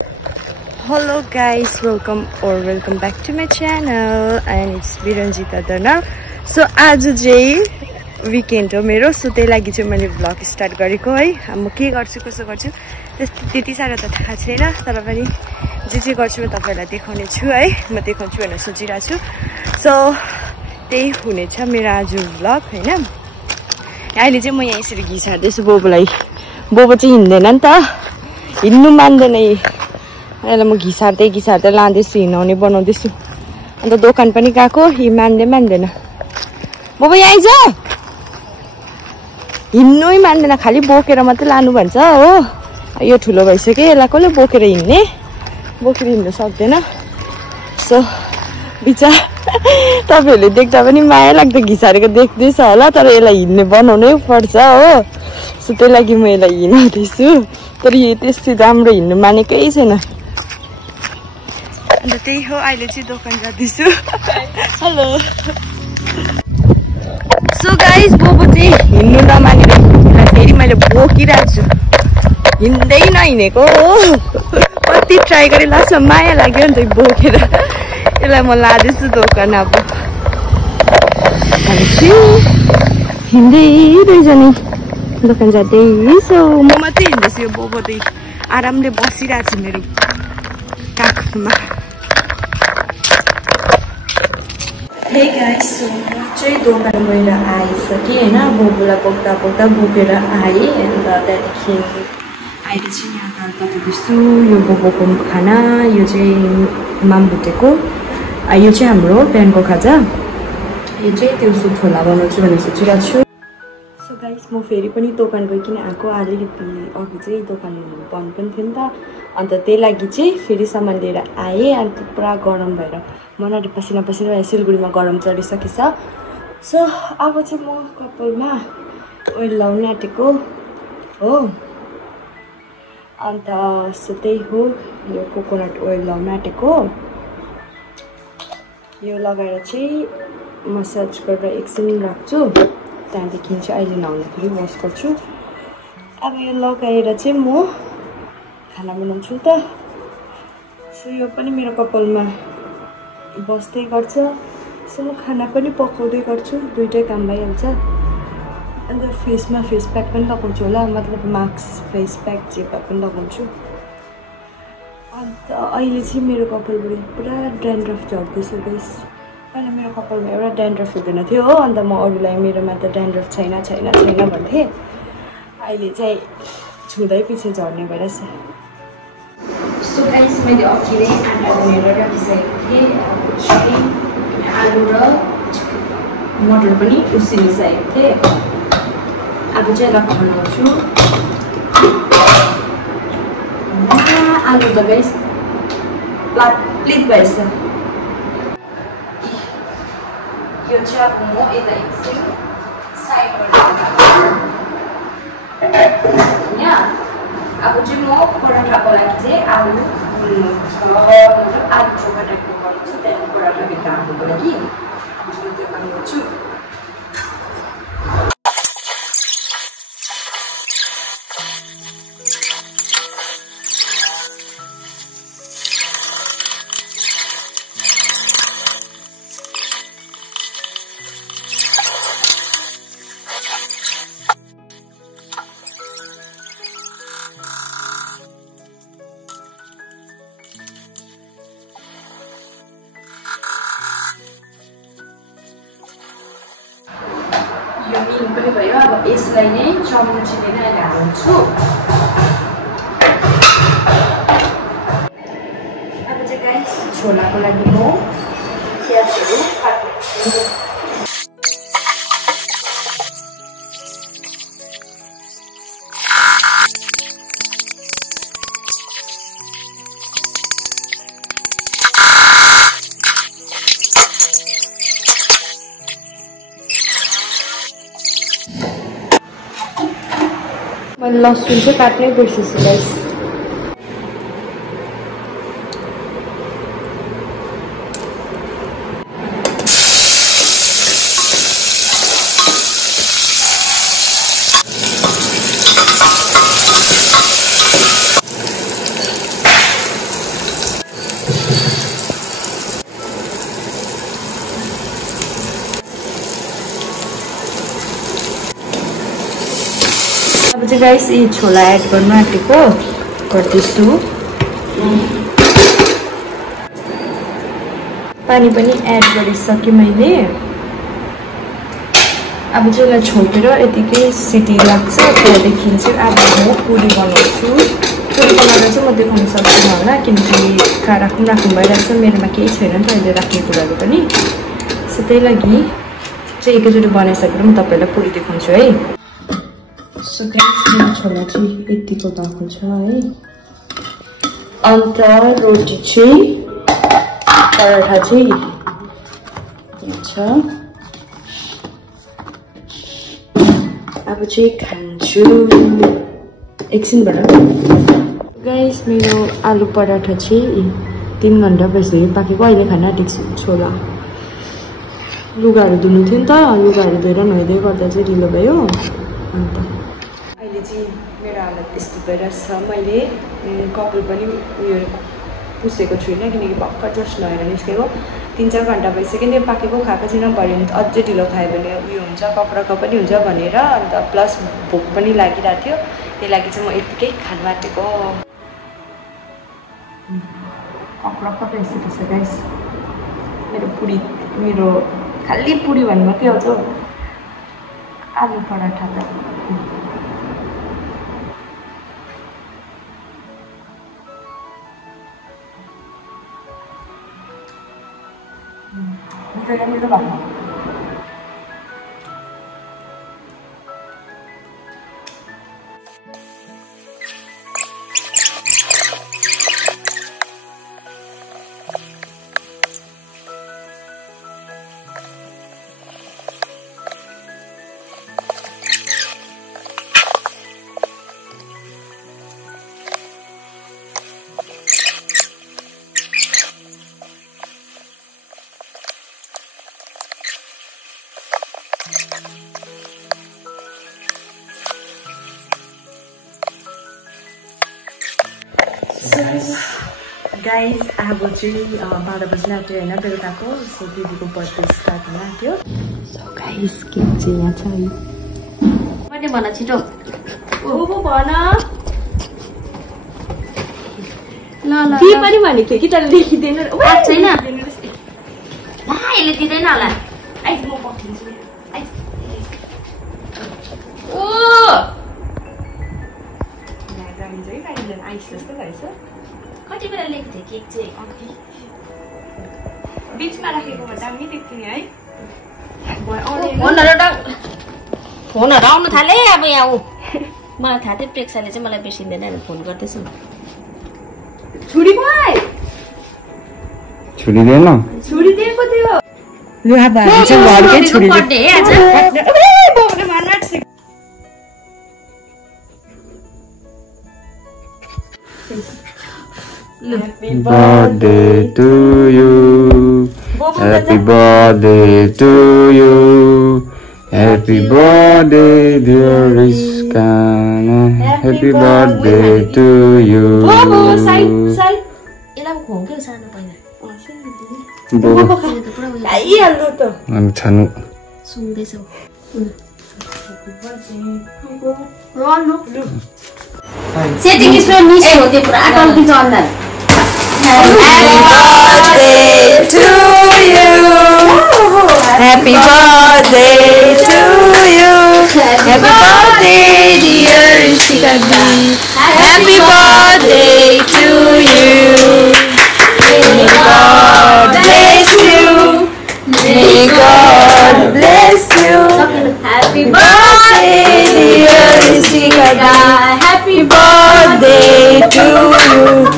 Hello guys, welcome back to my channel and it's Biranjita Dana. So आज चाहिँ weekend हो मेरो, so त्यही लागि चाहिँ मैले vlog start गरेको है. म के गर्छु कसो गर्छु त्यति साह्रो त थाहा छैन, तर पनि जे गर्छु म तपाईहरुलाई देखाउने छु है. म देखाउँछु भनेर सोचिरहेको छु. So त्यही हुनेछ मेरो आज vlog हैन. अहिले चाहिँ म यहाँ यसरी घिसार्दैछु बोबोलाई. बोबो चाहिँ हिँड्दैन नि त, हिँड्नु मान्दैन नि. अहिले म घिसार्दै लाँदैछु, हिँडाउने बनाउँदैछु. अन्त दोकान पनि गएको, हि मान्दैन. बोबो यहाँ आइज, हिँड्नै मान्दैन, खालि बोकेर मात्रै लानु भन्छ हो. यो ठुलो भइसक्यो, यसलाई कसले बोकेर हिँड्नु सक्दैन. सो बिचार तपाईहरुले देख्दा पनि माया लाग्दो घिसारेको देख्दैछ होला, तर यसलाई हिँड्ने बनाउनै पर्छ हो. सो त्यही लागि म यसलाई हिँडाउँदैछु, तर यो त्यस्तो राम्रो हिँड्नु मानेकै छैन. अन्त त्यही हो, अहिले चाहिँ दोकान जाँदैछु. हेलो. सो गाइस, बोबो चाहिँ हिँड्नु नमानेर फेरि मैले बोकिरहेको छु. हिँड्दै नहिँडेको हो. कति ट्राई गरेँ, लास्टमा माया लाग्यो नि त बोकेर. यसलाई म लाँदैछु दोकान. अब हिँड्दै दुईजना दोकान जाँदैछौ. म मात्रै हिँड्दैछु, यो बोबो चाहिँ आरामले बसिरहेको छु मेरो काखमा. हे गाइस, सो म चाहिँ दोकान गएर आइसकेँ होइन. बोबोलाई बोक्दा बोकेर आएँ. अन्त त्यहाँदेखि अहिले चाहिँ यहाँ घर बताउँदैछु. यो बोबोको खाना, यो चाहिँ मामभुटेको, यो चाहिँ हाम्रो बिहानको खाजा. यो चाहिँ दिउँसो छोला बनाउँछु भनेर सोचिरहेको छु. सो गाइस, म फेरि पनि दोकान गइकन आएको. अलिकति अघि चाहिँ दोकान बन्द पनि थियो नि त, अन्त त्यही लागि चाहिँ फेरि सामान लिएर आएँ. अन्त पुरा गरम भएर मलाई पसिना भयो. सिलगढीमा गरम चढिसकेछ. सो अब चाहिँ म कपालमा ओइल लाउन आँटेको हो. अन्त सो त्यही हो, यो कोकोनट ओइल लाउन आँटेको. यो लगाएर चाहिँ मसाज गरेर एकछिन राख्छु. त्यहाँदेखि चाहिँ अहिले नुहाउँदाखेरि वास गर्छु. अब यो लगाएर चाहिँ म खाना बनाउँछु त. सो यो पनि मेरो कपालमा बस्दै गर्छ. सो म खाना पनि पकाउँदै गर्छु, दुइटै काम भइहाल्छ. अन्त फेसमा फेस प्याक पनि लगाउँछु होला, मतलब मास्क, फेस प्याक, जे भए पनि लगाउँछु. अन्त अहिले चाहिँ मेरो कपालबाट पुरा ड्यान्ड्रफ झर्दैछ गाइस. पहिला मेरो कपालमा एउटा ड्यान्ड्रफ हुँदैन थियो हो. अन्त म अरूलाई मेरोमा त ड्यान्ड्रफ छैन भन्थेँ. अहिले चाहिँ छुँदै पछि झर्ने भइरहेछ. सो गाइस, मैले अघि नै आँटा उनेर राखिसकेको थिएँ. आलु र मटर पनि उसिनिसकेको थिएँ. अब चाहिँ यसलाई खनाउँछु. आलु त गाइस प्लित भएछ. यो चाहिँ अब म यता एकछिन साइडमा अब चाहिँ म पराठाको लागि चाहिँ आलु चोखा टाइपको गर्छु. त्यहाँदेखि पराठा भित्र हाल्नुको लागि त्यो काम गर्छु. यो मिन पनि भयो. अब यसलाई नै चम्चीले नै हाल्छु. अब चाहिँ गाइस, छोलाको लागि म प्याजहरू काट्छु. मैले लसुन चाहिँ काट्नै बिर्सेछु गाइस. चाहिँ गाइस यी छोला एड गर्न आँटेको गर्दैछु। पानी पनि एड गरिसकेँ मैले। अब चाहिँ यसलाई छोपेर यतिकै सिटी लाग्छ। त्यहाँदेखि चाहिँ अब म पुरी बनाउँछु। पुरी बनाएर चाहिँ म देखाउन सक्दिनँ होला किनकि राख्नु भइरहेको छ। मेरोमा केही छैन नि त अहिले राख्ने कुराहरू पनि। सो त्यही लागि चाहिँ एकैचोटि बनाइसकेर म तपाईँलाई पुरी देखाउँछु है। सो मेरो छोला चाहिँ यतिको भएको छ है। अन्त रोटी चाहिँ पराठा चाहिँ छ। अब चाहिँ खान्छु एकछिनबाट। गाइस मेरो आलु पराठा चाहिँ 3 घन्टा भइसक्यो पाकेको। अहिले खान आँटेको छु छोला। लुगाहरू धुनु थियो नि त, लुगाहरू धोएर नुहाइदिए गर्दा चाहिँ ढिलो भयो। अन्त अहिले चाहिँ मेरो हालत यस्तो भइरहेको छ। मैले कपाल पनि उयो पुसेको छुइनँ किनकि भर्खर जस्ट नुहाएर निस्केको। 3-4 घन्टा भइसक्यो नि पाकेको खाएको छैन। भरे अझै ढिलो खायो भने उयो हुन्छ कक्रक्क पनि हुन्छ भनेर। अन्त प्लस भोक पनि लागिरहेको थियो। त्यही लागि चाहिँ म यतिकै खानु आँटेको। कक्रक्क भइसकेको छ गाइस मेरो पुरी। मेरो खालि पुरी भन्नुमा के आउँछ आलु पराठा त। मिठो भएको गाइस अब चाहिँ 12 बज्न आँट्यो होइन बेलुकाको। सो दिदीको बर्थडे स्टार्ट हुन आँट्यो। सो गाइस के चाहिँ यहाँ छ मैले भन छिटो भन ल के पनि भनेको थियो कि तर लेखिँदैन छैन। यसले दिँदैन होला। आइज म पठाउँछु। आइस जस्तो भएछ। कति बेला लेख्थ्यो केक चाहिँ अघि बिचमा राखेको दामी देख्थ्यो नि है। फोनहरू आउनु थाले अब यहाँ मलाई थाहा थियो प्रेक्षाले चाहिँ मलाई बिर्सिँदैन भनेर फोन गर्दैछु। छुरी दिएको थियो। लु अब हामी चाहिँ घरकै छुरी बर्थडे है आज। Happy birthday to you. Happy birthday to you. Happy birthday dear Rizkana. Happy birthday to you. Bobo, side. Ilang kong kayo sana pa na. Bobo ka. Ay, ano to? Ano chanu? Sunday so. Happy birthday. Setting is from Miss होते पूरा account की अंदर। Happy birthday to you. Happy birthday to you. Happy birthday dear Rizkana. Happy birthday to you. May God bless you. May God bless you. Happy birthday dear Rizkana. Happy birthday to you.